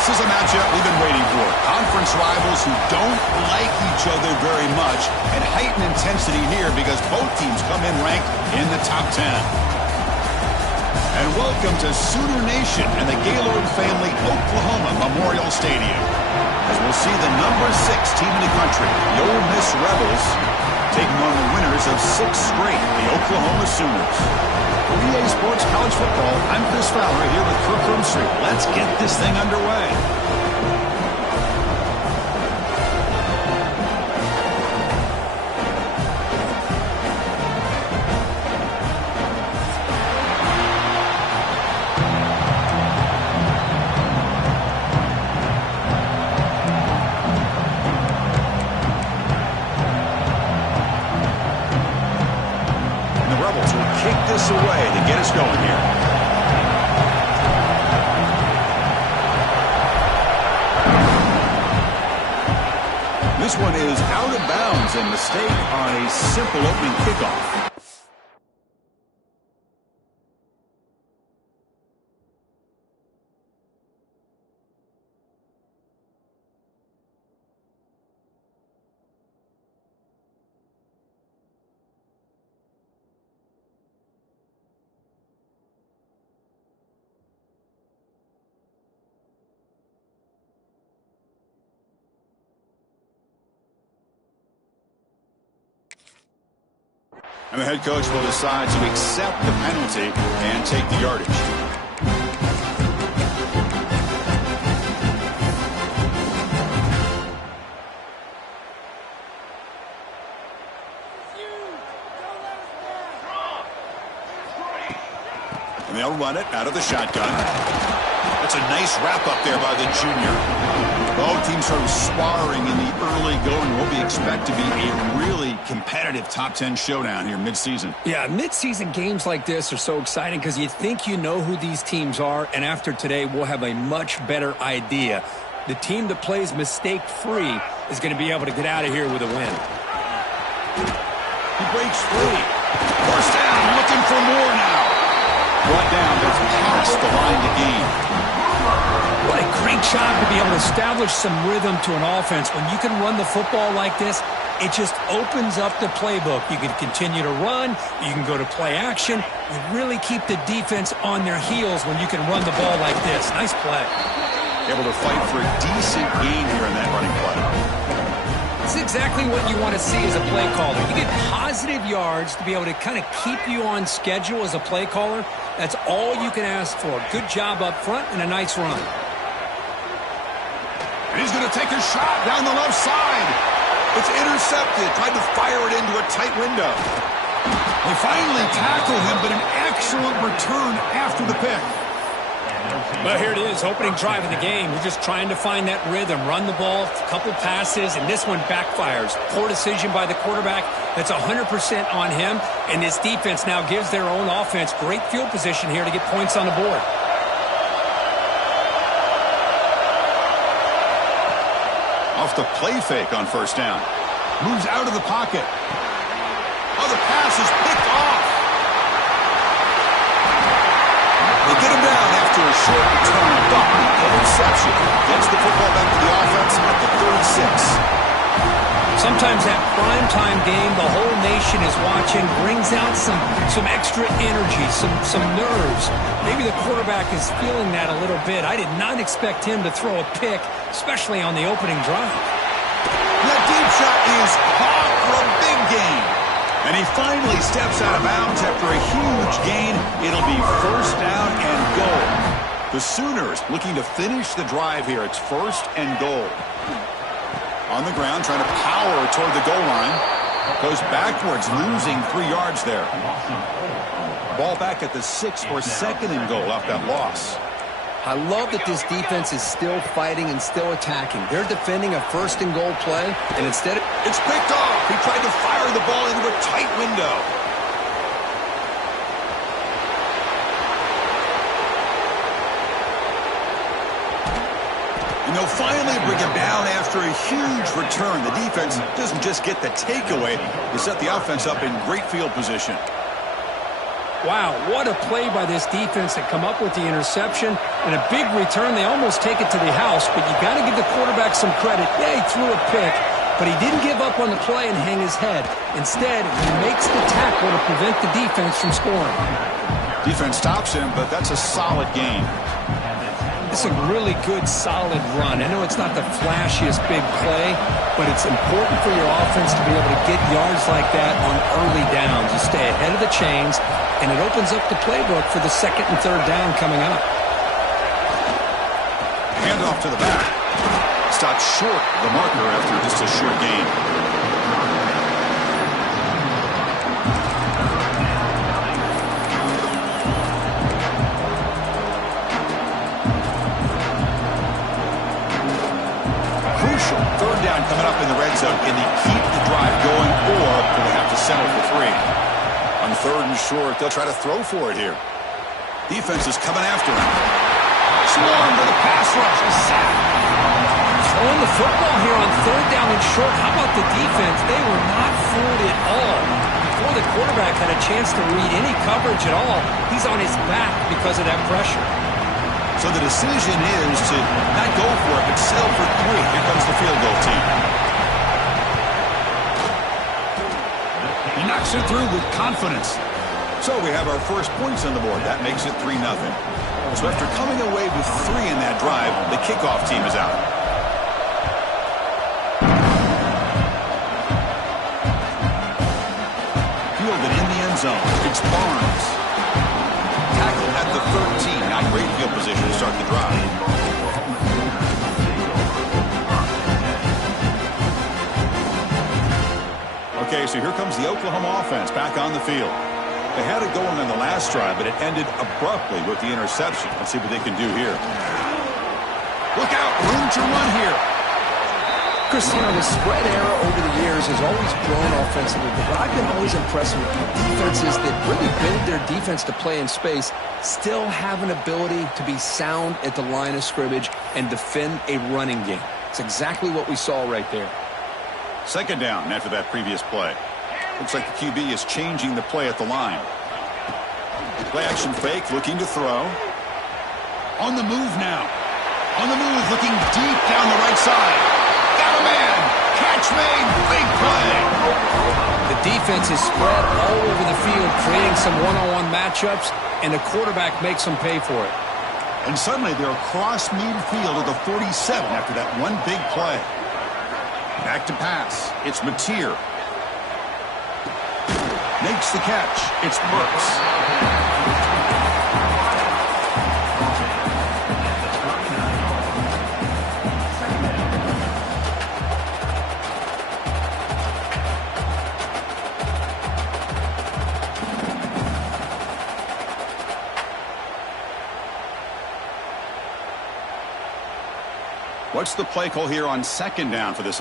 This is a matchup we've been waiting for. Conference rivals who don't like each other very much, and heightened intensity here because both teams come in ranked in the top 10. And welcome to Sooner Nation and the Gaylord Family Oklahoma Memorial Stadium, as we'll see the number 6 team in the country, the Ole Miss Rebels, taking on the winners of 6 straight, the Oklahoma Sooners. For EA Sports College Football, I'm Chris Fowler here with Kirk Rumstreet. Let's get this thing underway. Away to get us going here. This one is out of bounds, and mistake on a simple opening kickoff. And the head coach will decide to accept the penalty and take the yardage. And they'll run it out of the shotgun. That's a nice wrap up there by the junior. Both teams sort of sparring in the early going. What we expect to be a really competitive top 10 showdown here mid-season. Yeah, mid-season games like this are so exciting because you think you know who these teams are, and after today we'll have a much better idea. The team that plays mistake-free is going to be able to get out of here with a win. He breaks free. First down, looking for more now. Brought down, but it's past the line to gain. What a great job to be able to establish some rhythm to an offense. When you can run the football like this, it just opens up the playbook. You can continue to run. You can go to play action. You really keep the defense on their heels when you can run the ball like this. Nice play. Able to fight for a decent gain here in that running play. It's exactly what you want to see as a play caller. You get positive yards to be able to kind of keep you on schedule as a play caller. That's all you can ask for. Good job up front and a nice run. And he's going to take a shot down the left side. It's intercepted. Tried to fire it into a tight window. They finally tackle him, but an excellent return after the pick. Well, here it is, opening drive of the game. We're just trying to find that rhythm, run the ball, a couple passes, and this one backfires. Poor decision by the quarterback. That's 100% on him, and this defense now gives their own offense great field position here to get points on the board. Off the play fake on first down. Moves out of the pocket. Oh, the pass is picked off. They get him down after a short return, but interception gets the football back to the offense at the 36. Sometimes that primetime game, the whole nation is watching, brings out some extra energy, some nerves. Maybe the quarterback is feeling that a little bit. I did not expect him to throw a pick, especially on the opening drive. That deep shot is caught for a big gain. And he finally steps out of bounds after a huge gain. It'll be first down and goal. The Sooners looking to finish the drive here. It's first and goal. On the ground, trying to power toward the goal line. Goes backwards, losing 3 yards there. Ball back at the 6 for second and goal off that loss. I love that this defense is still fighting and still attacking. They're defending a first and goal play, and instead of... It's picked off. He tried to fire the ball into a tight window. And they'll finally bring him down after a huge return. The defense doesn't just get the takeaway. They set the offense up in great field position. Wow, what a play by this defense to come up with the interception and a big return. They almost take it to the house, but you got to give the quarterback some credit. Yeah, he threw a pick, but he didn't give up on the play and hang his head. Instead, he makes the tackle to prevent the defense from scoring. Defense stops him, but that's a solid gain. It's a really good, solid run. I know it's not the flashiest big play, but it's important for your offense to be able to get yards like that on early downs. You stay ahead of the chains, and it opens up the playbook for the second and third down coming up. Handoff to the back. Stopped short of the marker after just a short gain. Third down coming up in the red zone. Can they keep the drive going, or do they have to settle for 3? On third and short, they'll try to throw for it here. Defense is coming after him. Swarm to the pass rush. A sack. Throwing the football here on third down and short. How about the defense? They were not fooled at all. Before the quarterback had a chance to read any coverage at all, he's on his back because of that pressure. So the decision is to not go for it, but settle for 3. Here comes the field goal team. He knocks it through with confidence. So we have our first points on the board. That makes it 3-0. So after coming away with 3 in that drive, the kickoff team is out. Fielded in the end zone. It's Barnes. Tackled at the 13. Not great field position to start the drive. Okay, so here comes the Oklahoma offense back on the field. They had it going on the last drive, but it ended abruptly with the interception. Let's see what they can do here. Look out, room to run here. Chris, the spread era over the years has always grown offensively, but I've been always impressed with defenses that really build their defense to play in space, still have an ability to be sound at the line of scrimmage and defend a running game. It's exactly what we saw right there. Second down after that previous play. Looks like the QB is changing the play at the line. Play action fake, looking to throw. On the move now. On the move, looking deep down the right side. Got a man. Catch made. Big play. The defense is spread all over the field, creating some one-on-one matchups, and the quarterback makes them pay for it. And suddenly they're across midfield at the 47 after that one big play. Back to pass. It's Mateer. Makes the catch. It's Brooks. What's the play call here on second down for this?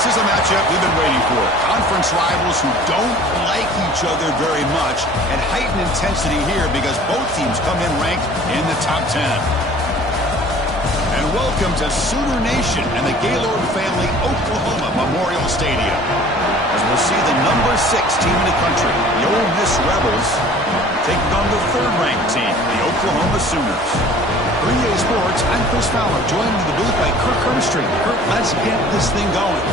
This is a matchup we've been waiting for. Conference rivals who don't like each other very much, and heightened intensity here because both teams come in ranked in the top 10. And welcome to Sooner Nation and the Gaylord Family Oklahoma Memorial Stadium, as we'll see the number 6 team in the country, the Ole Miss Rebels, taking on the third-ranked team, the Oklahoma Sooners. For EA Sports, I'm Chris Fowler, joined in the booth by Kirk Herbstreit. Kirk, let's get this thing going.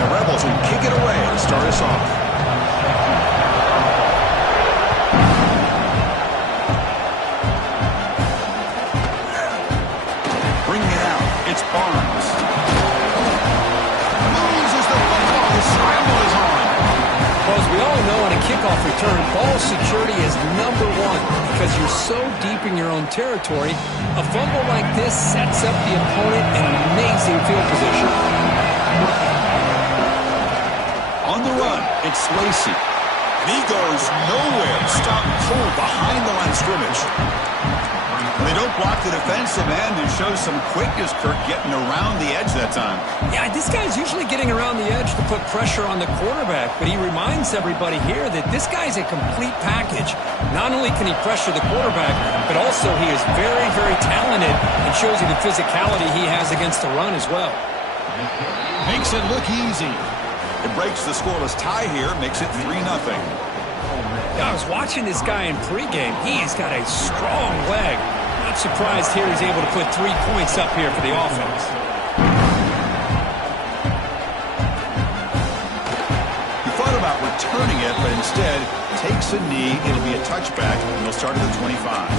The Rebels will kick it away to start us off. Barnes. Loses the football. The scramble is on. Well, as we all know, on a kickoff return, ball security is number 1 because you're so deep in your own territory. A fumble like this sets up the opponent in an amazing field position. On the run, it's Lacey. And he goes nowhere. Stop cold behind the line of scrimmage. They don't block the defensive end and show some quickness, Kirk, getting around the edge that time. Yeah, this guy's usually getting around the edge to put pressure on the quarterback, but he reminds everybody here that this guy's a complete package. Not only can he pressure the quarterback, but also he is very, very talented and shows you the physicality he has against the run as well. Makes it look easy. It breaks the scoreless tie here, makes it 3-0. I was watching this guy in pregame. He's got a strong leg. Not surprised here he's able to put 3 points up here for the offense. He thought about returning it, but instead takes a knee. It'll be a touchback, and he'll start at the 25.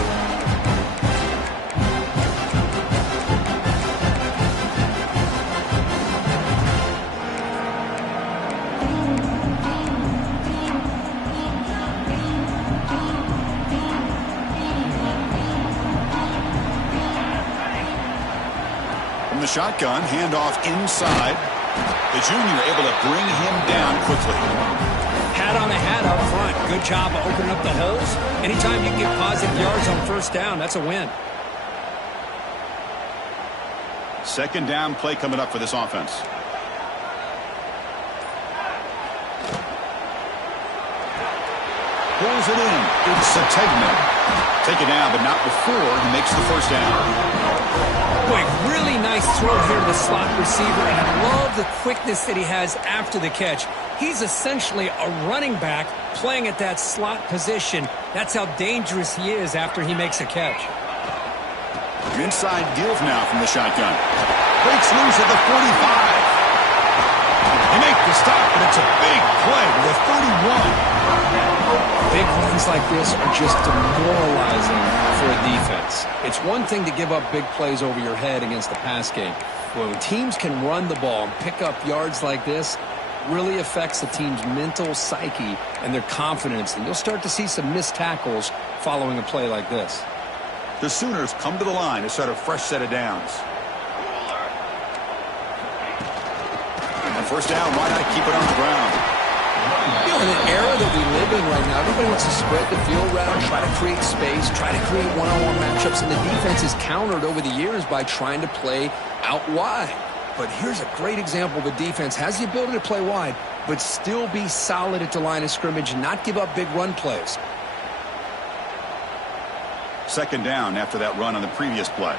The shotgun, handoff inside. The junior able to bring him down quickly. Hat on a hat up front. Good job of opening up the holes. Anytime you can get positive yards on first down, that's a win. Second down play coming up for this offense. Pulls it in. It's Sategman. Take it down, but not before he makes the first down. Boy, really nice throw here to the slot receiver, and I love the quickness that he has after the catch. He's essentially a running back playing at that slot position. That's how dangerous he is after he makes a catch. Inside give now from the shotgun. Breaks loose at the 45. They make the stop, but it's a big play with a 31. Big runs like this are just demoralizing for a defense. It's one thing to give up big plays over your head against the pass game. When teams can run the ball and pick up yards like this, really affects the team's mental psyche and their confidence. And you'll start to see some missed tackles following a play like this. The Sooners come to the line to start a fresh set of downs. And first down, why not keep it on the ground? You know, in an era that we live in right now, everybody wants to spread the field around, try to create space, try to create one-on-one matchups, and the defense is countered over the years by trying to play out wide. But here's a great example of a defense has the ability to play wide, but still be solid at the line of scrimmage and not give up big run plays. Second down after that run on the previous play.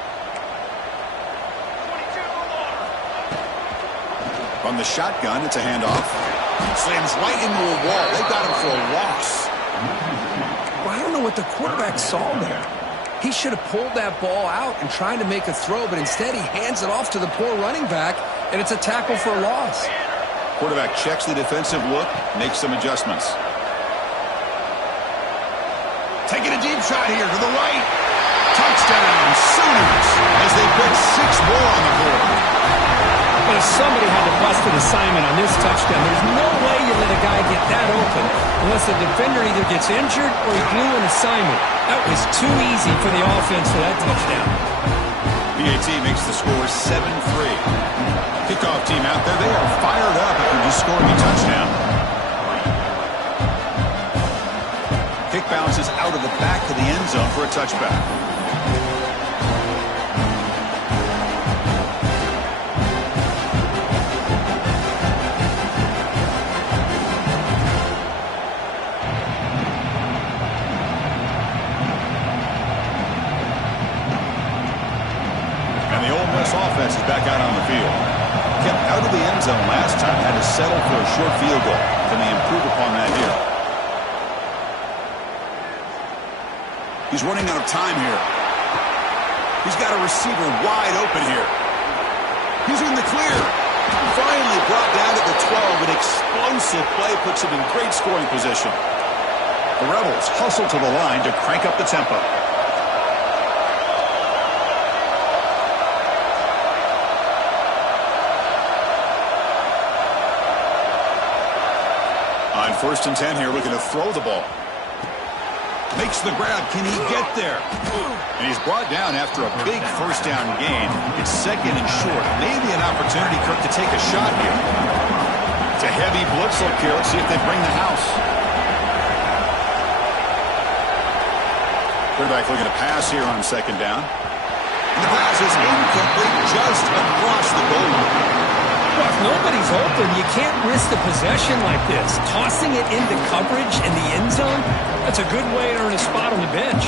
From the shotgun, it's a handoff. Slams right into a wall. They got him for a loss. Well, I don't know what the quarterback saw there. He should have pulled that ball out and tried to make a throw, but instead he hands it off to the poor running back, and it's a tackle for a loss. Quarterback checks the defensive look, makes some adjustments. Taking a deep shot here to the right. Touchdown, Sooners, as they put 6 more on the board. But if somebody had to bust perfect assignment on this touchdown. There's no way you let a guy get that open unless the defender either gets injured or he blew an assignment. That was too easy for the offense for that touchdown. PAT makes the score 7-3. Kickoff team out there, they are fired up after just scoring a touchdown. Kick bounces out of the back of the end zone for a touchback. Offense is back out on the field. Kept out of the end zone last time, had to settle for a short field goal. Can they improve upon that here? He's running out of time here. He's got a receiver wide open here. He's in the clear. Finally brought down at the 12. An explosive play puts him in great scoring position. The Rebels hustle to the line to crank up the tempo. On 1st and 10 here, looking to throw the ball. Makes the grab. Can he get there? And he's brought down after a big first down gain. It's 2nd and short. Maybe an opportunity, Kirk, to take a shot here. It's a heavy blitz look here. Let's see if they bring the house. Quarterback looking to pass here on 2nd down. And the pass is incomplete just across the goal line. Well, if nobody's open, you can't risk the possession like this. Tossing it into coverage in the end zone, that's a good way to earn a spot on the bench.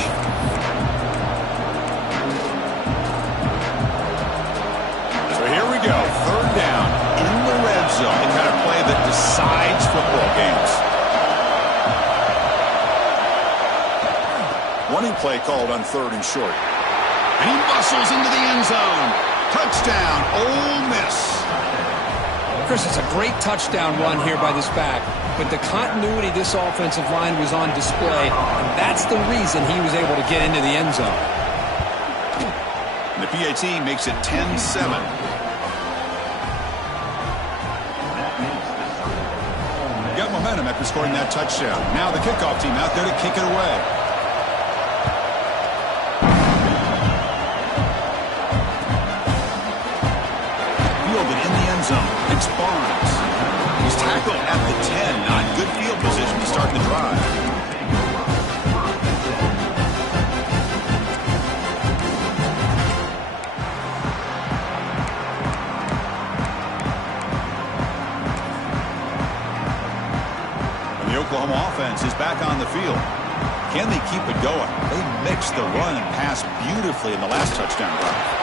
So here we go, 3rd down in the red zone. The kind of play that decides football games. Running play called on 3rd and short. And he bustles into the end zone. Touchdown, Ole Miss. Chris, it's a great touchdown run here by this back, but the continuity of this offensive line was on display, and that's the reason he was able to get into the end zone. And the PAT makes it 10-7. Got momentum after scoring that touchdown. Now the kickoff team out there to kick it away. It's Barnes. He's tackled at the 10. Not good field position to start the drive. And the Oklahoma offense is back on the field. Can they keep it going? They mixed the run and pass beautifully in the last touchdown drive.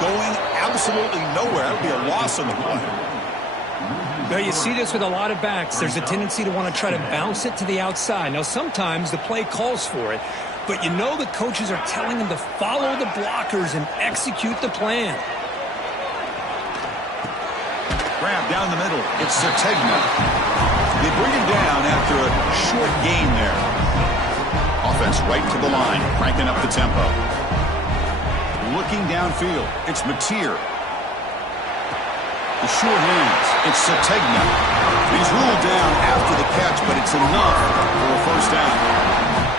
Going absolutely nowhere. That would be a loss on the play. Now, you see this with a lot of backs. There's a tendency to want to try to bounce it to the outside. Now, sometimes the play calls for it, but you know the coaches are telling them to follow the blockers and execute the plan. Grab down the middle. It's Sertegna. They bring him down after a short gain there. Offense right to the line, cranking up the tempo. Looking downfield, it's Mateer. The short hands, it's Sertegna. He's ruled down after the catch, but it's enough for a first down.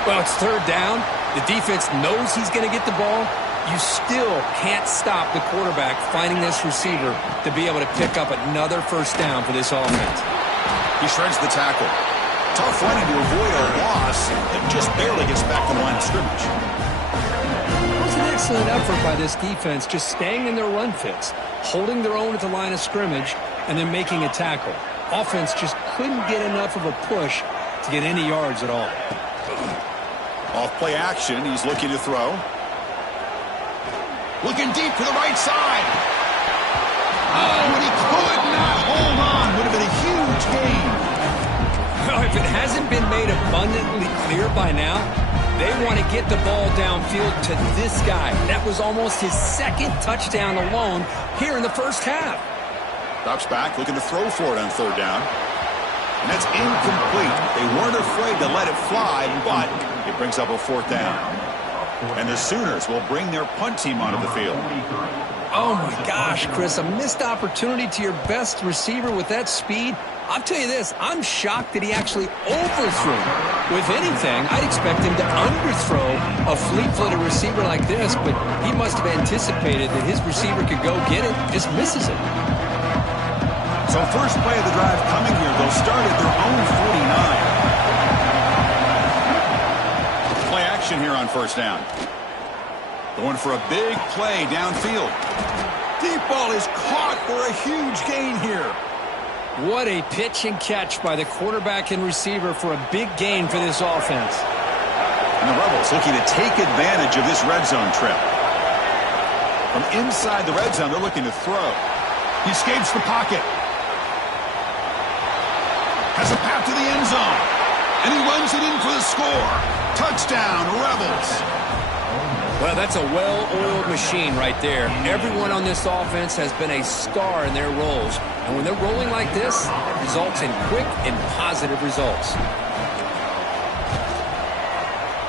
Well, it's 3rd down. The defense knows he's going to get the ball. You still can't stop the quarterback finding this receiver to be able to pick up another first down for this offense. He shreds the tackle. Tough running to avoid a loss, and just barely gets back to the line of scrimmage. Excellent effort by this defense, just staying in their run fits, holding their own at the line of scrimmage, and then making a tackle. Offense just couldn't get enough of a push to get any yards at all. Off play action, he's looking to throw. Looking deep to the right side. Oh, and he could not hold on. Would have been a huge gain. Well, if it hasn't been made abundantly clear by now, they want to get the ball downfield to this guy. That was almost his 2nd touchdown alone here in the first half. Drops back, looking to throw for it on 3rd down. And that's incomplete. They weren't afraid to let it fly, but it brings up a 4th down. And the Sooners will bring their punt team onto the field. Oh, my gosh, Chris, a missed opportunity to your best receiver with that speed. I'll tell you this, I'm shocked that he actually overthrew. With anything, I'd expect him to underthrow a fleet-footed receiver like this, but he must have anticipated that his receiver could go get it, just misses it. So first play of the drive coming here. They'll start at their own 49. Play action here on first down. Going for a big play downfield. Deep ball is caught for a huge gain here. What a pitch and catch by the quarterback and receiver for a big gain for this offense. And the Rebels looking to take advantage of this red zone trip. From inside the red zone, they're looking to throw. He escapes the pocket. Has a path to the end zone. And he runs it in for the score. Touchdown, Rebels. Well, that's a well-oiled machine right there. Everyone on this offense has been a star in their roles. And when they're rolling like this, it results in quick and positive results.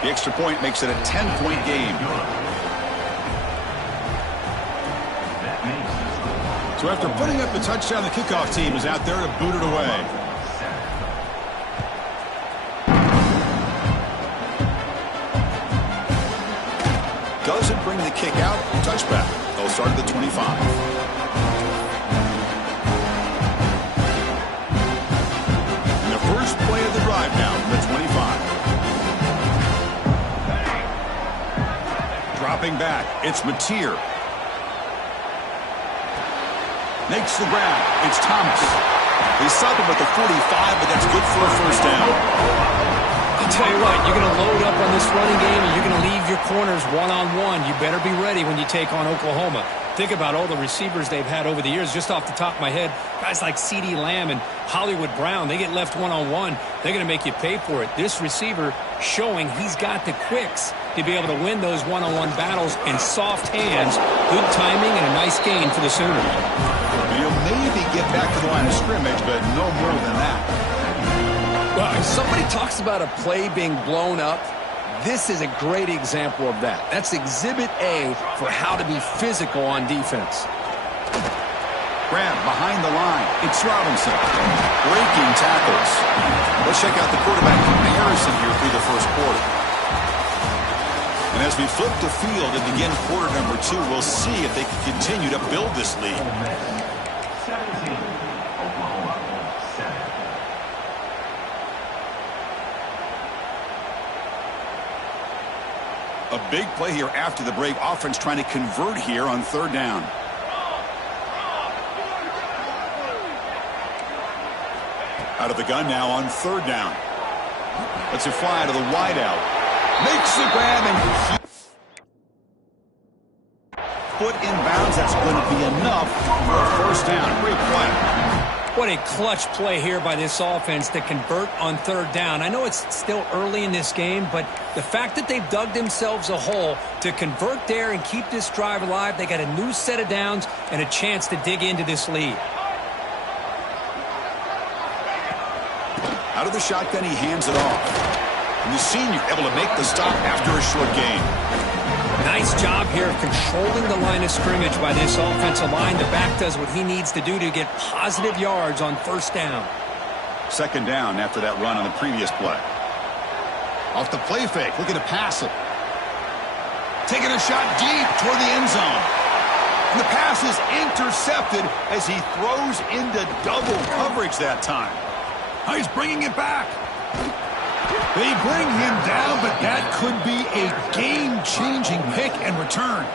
The extra point makes it a 10-point game. So after putting up the touchdown, the kickoff team is out there to boot it away. Doesn't bring the kick out. Touchback. They'll start at the 25. And the first play of the drive now from the 25. Dropping back. It's Mateer. Makes the grab. It's Thomas. They stop him at the 45, but that's good for a first down. I'll tell you what, you're going to load up on this running game and you're going to leave your corners one-on-one. You better be ready when you take on Oklahoma. Think about all the receivers they've had over the years. Just off the top of my head, guys like CeeDee Lamb and Hollywood Brown, they get left one-on-one. They're going to make you pay for it. This receiver showing he's got the quicks to be able to win those one-on-one battles in soft hands. Good timing and a nice gain for the Sooners. You'll maybe get back to the line of scrimmage, but no more than that. Well, if somebody talks about a play being blown up, this is a great example of that. That's exhibit A for how to be physical on defense. Grab behind the line. It's Robinson. Breaking tackles. Let's check out the quarterback comparison here through the first quarter. And as we flip the field and begin quarter number 2, we'll see if they can continue to build this lead. A big play here after the break. Offense trying to convert here on third down. Out of the gun now on third down. Let's it fly to the wideout. Makes the grab and foot inbounds. That's going to be enough for a first down. Great play. What a clutch play here by this offense to convert on third down. I know it's still early in this game, but the fact that they've dug themselves a hole to convert there and keep this drive alive, they got a new set of downs and a chance to dig into this lead. Out of the shotgun, he hands it off. And the senior able to make the stop after a short gain. Nice job here of controlling the line of scrimmage by this offensive line. The back does what he needs to do to get positive yards on first down. Second down after that run on the previous play. Off the play fake, looking to pass it. Taking a shot deep toward the end zone. And the pass is intercepted as he throws into double coverage that time. Oh, he's bringing it back. They bring him down, but that could be a game-changing pick and return.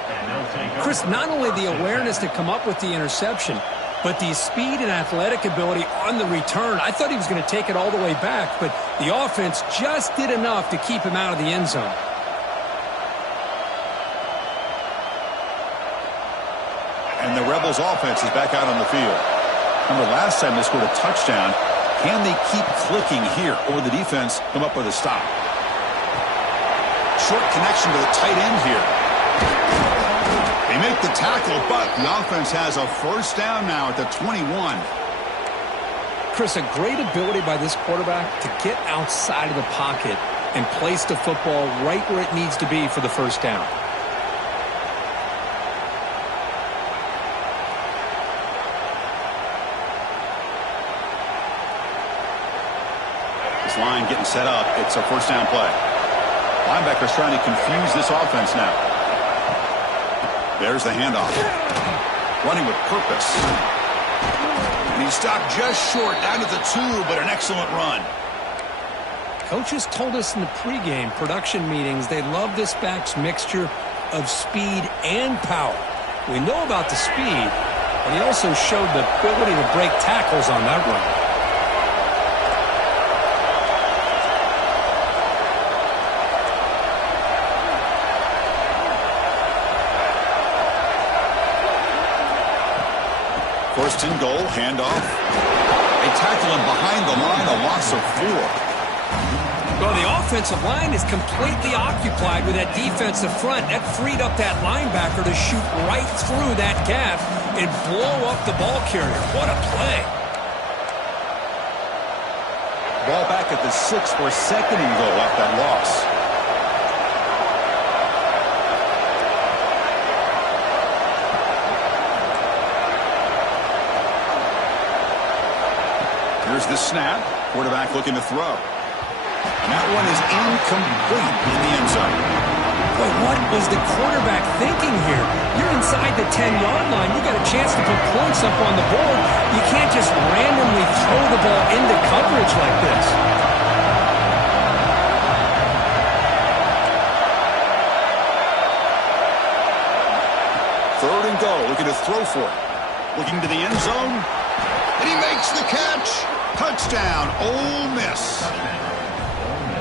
Chris, not only the awareness to come up with the interception, but the speed and athletic ability on the return. I thought he was going to take it all the way back, but the offense just did enough to keep him out of the end zone. And the Rebels offense is back out on the field. Remember, last time they scored a touchdown. Can they keep clicking here, or the defense come up with a stop? Short connection to the tight end here. They make the tackle, but the offense has a first down now at the 21. Chris, a great ability by this quarterback to get outside of the pocket and place the football right where it needs to be for the first down. This line getting set up. It's a first down play. Linebackers trying to confuse this offense now. There's the handoff. Running with purpose. And he stopped just short, down to the 2, but an excellent run. Coaches told us in the pregame production meetings they love this back's mixture of speed and power. We know about the speed, but he also showed the ability to break tackles on that run. First and goal, handoff. They tackle him behind the line, a loss of 4. Well, the offensive line is completely occupied with that defensive front. That freed up that linebacker to shoot right through that gap and blow up the ball carrier. What a play. Ball back at the 6 for second and goal off that loss. Here's the snap. Quarterback looking to throw. And that one is incomplete in the end zone. But what was the quarterback thinking here? You're inside the 10-yard line. You got a chance to put points up on the board. You can't just randomly throw the ball into coverage like this. Third and goal, looking to throw for it. Looking to the end zone. And he makes the catch. Touchdown, Ole Miss.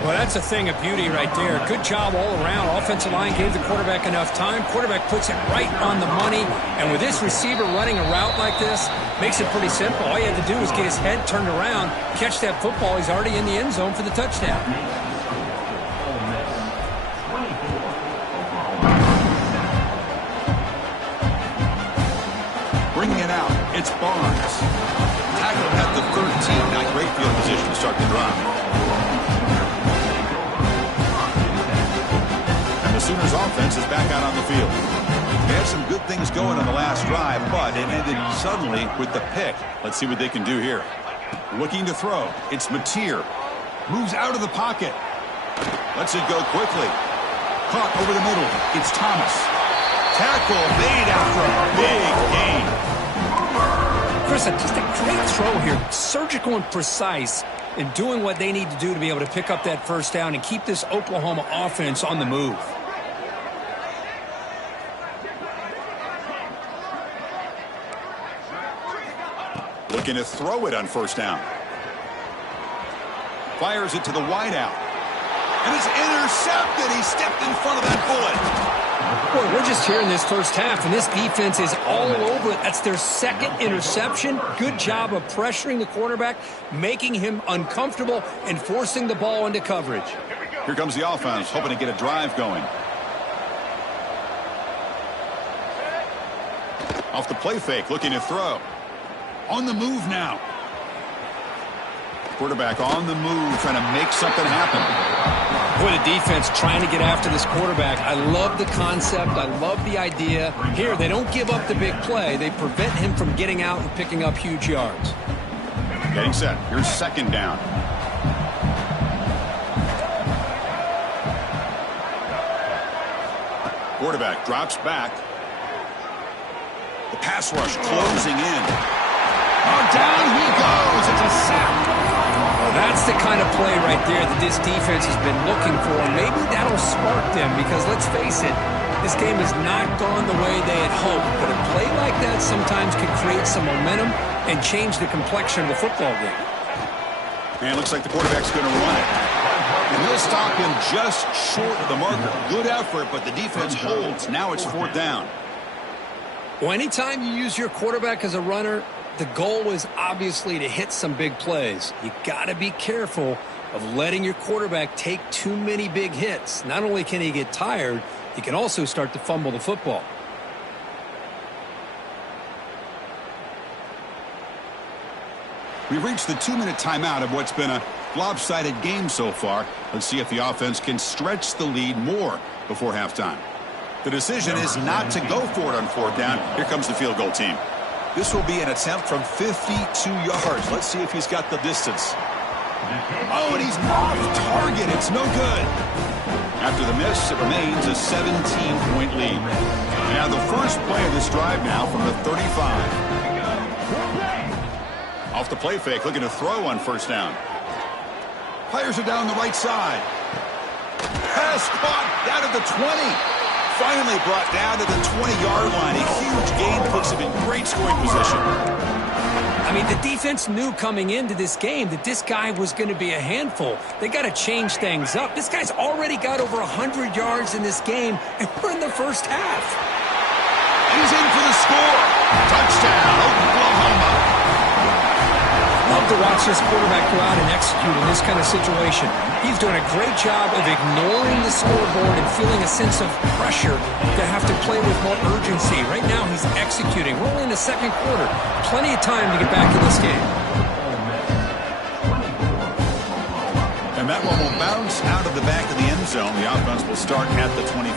Well, that's a thing of beauty right there. Good job all around. Offensive line gave the quarterback enough time. Quarterback puts it right on the money. And with this receiver running a route like this, makes it pretty simple. All you had to do was get his head turned around, catch that football. He's already in the end zone for the touchdown. Bringing it out, it's Barnes. Tackled at the 13. Not great field position to start the drive. The Sooners offense is back out on the field. They had some good things going on the last drive, but it ended suddenly with the pick. Let's see what they can do here. Looking to throw. It's Mateer. Moves out of the pocket. Lets it go quickly. Caught over the middle. It's Thomas. Tackle made after a big gain. Chris, just a great throw here. Surgical and precise in doing what they need to do to be able to pick up that first down and keep this Oklahoma offense on the move. Looking to throw it on first down. Fires it to the wideout. And it's intercepted. He stepped in front of that bullet. Boy, we're just here in this first half, and this defense is all over it. That's their second interception. Good job of pressuring the quarterback, making him uncomfortable, and forcing the ball into coverage. Here comes the offense, hoping to get a drive going. Off the play fake, looking to throw. On the move now. Quarterback on the move, trying to make something happen. Boy, the defense trying to get after this quarterback. I love the concept. I love the idea. Here, they don't give up the big play. They prevent him from getting out and picking up huge yards. Getting set. Here's second down. Quarterback drops back. The pass rush closing in. Oh, down he goes. It's a sack. Well, that's the kind of play right there that this defense has been looking for. And maybe that'll spark them because, let's face it, this game has not gone the way they had hoped. But a play like that sometimes can create some momentum and change the complexion of the football game. Man, looks like the quarterback's going to run it. And they'll stop him just short of the marker. Good effort, but the defense holds. Now it's fourth down. Well, anytime you use your quarterback as a runner, the goal is obviously to hit some big plays. You got to be careful of letting your quarterback take too many big hits. Not only can he get tired, he can also start to fumble the football. We've reached the 2-minute timeout of what's been a lopsided game so far. Let's see if the offense can stretch the lead more before halftime. The decision is not to go for it on fourth down. Here comes the field goal team. This will be an attempt from 52 yards. Let's see if he's got the distance. Oh, and he's off target. It's no good. After the miss, it remains a 17-point lead. Now the first play of this drive now from the 35. Off the play fake, looking to throw on first down. Fires it down the right side. Pass caught down at the 20. Finally brought down to the 20-yard line. A huge gain puts him in great scoring position. I mean, the defense knew coming into this game that this guy was going to be a handful. They got to change things up. This guy's already got over 100 yards in this game, and we're in the first half. He's in for the score. Touchdown, Oklahoma. Love to watch this quarterback go out and execute in this kind of situation. He's doing a great job of ignoring the scoreboard and feeling a sense of pressure to have to play with more urgency. Right now, he's executing. We're only in the second quarter. Plenty of time to get back in this game. And that one will bounce out of the back of the end zone. The offense will start at the 25.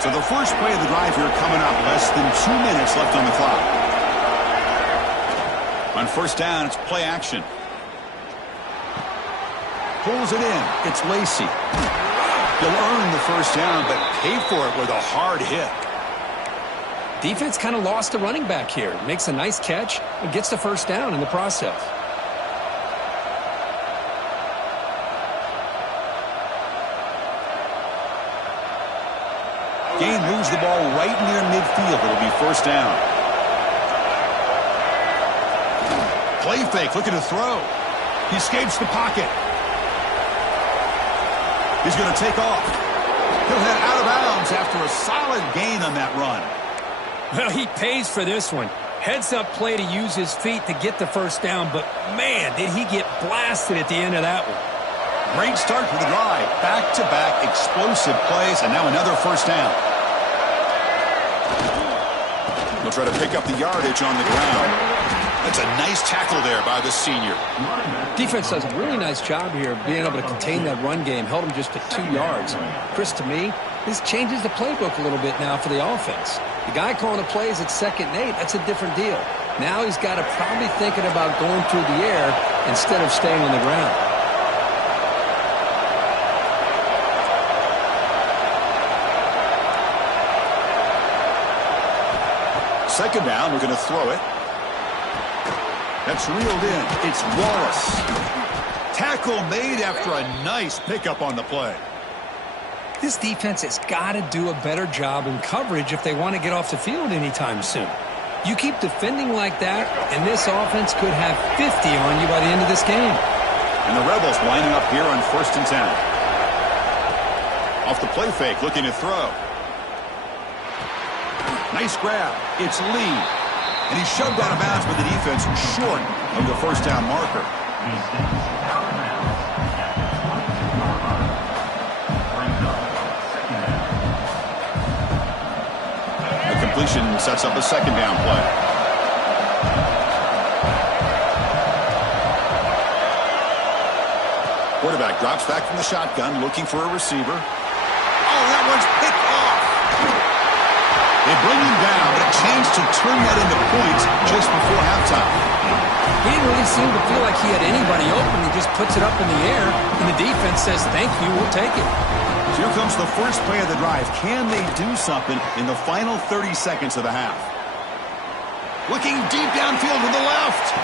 So the first play of the drive here coming up. Less than 2 minutes left on the clock. On first down, it's play action. Pulls it in. It's Lacy. He'll earn the first down, but pay for it with a hard hit. Defense kind of lost the running back here. Makes a nice catch and gets the first down in the process. Gain moves the ball right near midfield. It'll be first down. Play fake, looking to throw. He escapes the pocket. He's going to take off. He'll head out of bounds after a solid gain on that run. Well, he pays for this one. Heads-up play to use his feet to get the first down, but, man, did he get blasted at the end of that one. Great start for the drive. Back-to-back explosive plays, and now another first down. He'll try to pick up the yardage on the ground. That's a nice tackle there by the senior. Defense does a really nice job here of being able to contain that run game. Held him just to 2 yards. Chris, to me, this changes the playbook a little bit now for the offense. The guy calling the plays at 2nd and 8, that's a different deal. Now he's got to probably thinking about going through the air instead of staying on the ground. Second down, we're going to throw it. That's reeled in. It's Wallace. Tackle made after a nice pickup on the play. This defense has got to do a better job in coverage if they want to get off the field anytime soon. You keep defending like that, and this offense could have 50 on you by the end of this game. And the Rebels lining up here on 1st and 10. Off the play fake, looking to throw. Nice grab. It's Lee. And he's shoved out of bounds by the defense short of the first down marker. The completion sets up a second down play. Quarterback drops back from the shotgun, looking for a receiver. Oh, that one's picked off. They bring him down, but a chance to turn that into points just before halftime. He didn't really seem to feel like he had anybody open. He just puts it up in the air, and the defense says, thank you, we'll take it. So here comes the first play of the drive. Can they do something in the final 30 seconds of the half? Looking deep downfield to the left.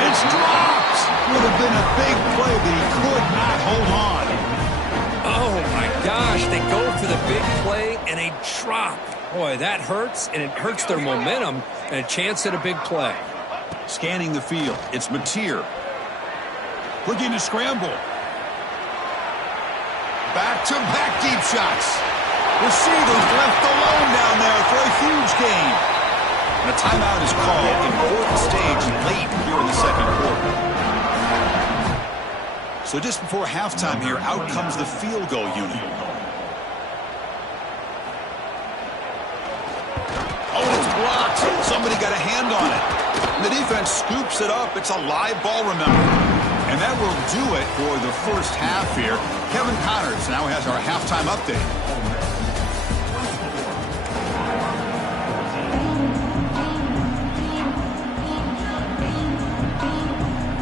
It's dropped. Would have been a big play, but he could not hold on. Oh, my gosh. They go for the big play, and a drop. Boy, that hurts, and it hurts their momentum, and a chance at a big play. Scanning the field. It's Mateer. Looking to scramble. Back-to-back deep shots. Receivers left alone down there for a huge gain. And a timeout is called in 4th stage late here in the second quarter. So just before halftime here, out comes the field goal unit. Oh, it's blocked. Somebody got a hand on it. And the defense scoops it up. It's a live ball, remember. And that will do it for the first half here. Kevin Connors now has our halftime update.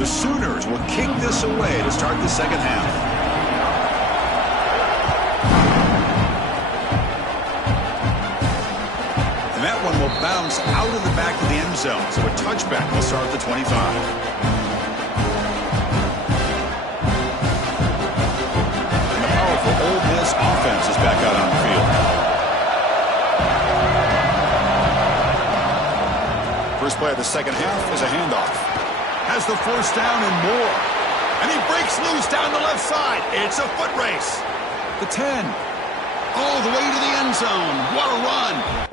The Sooners will kick this away to start the second half. And that one will bounce out of the back of the end zone, so a touchback will start at the 25. And the powerful Ole Miss offense is back out on the field. First play of the second half is a handoff. Has the first down and more. And he breaks loose down the left side. It's a foot race. The 10. All the way to the end zone. What a run.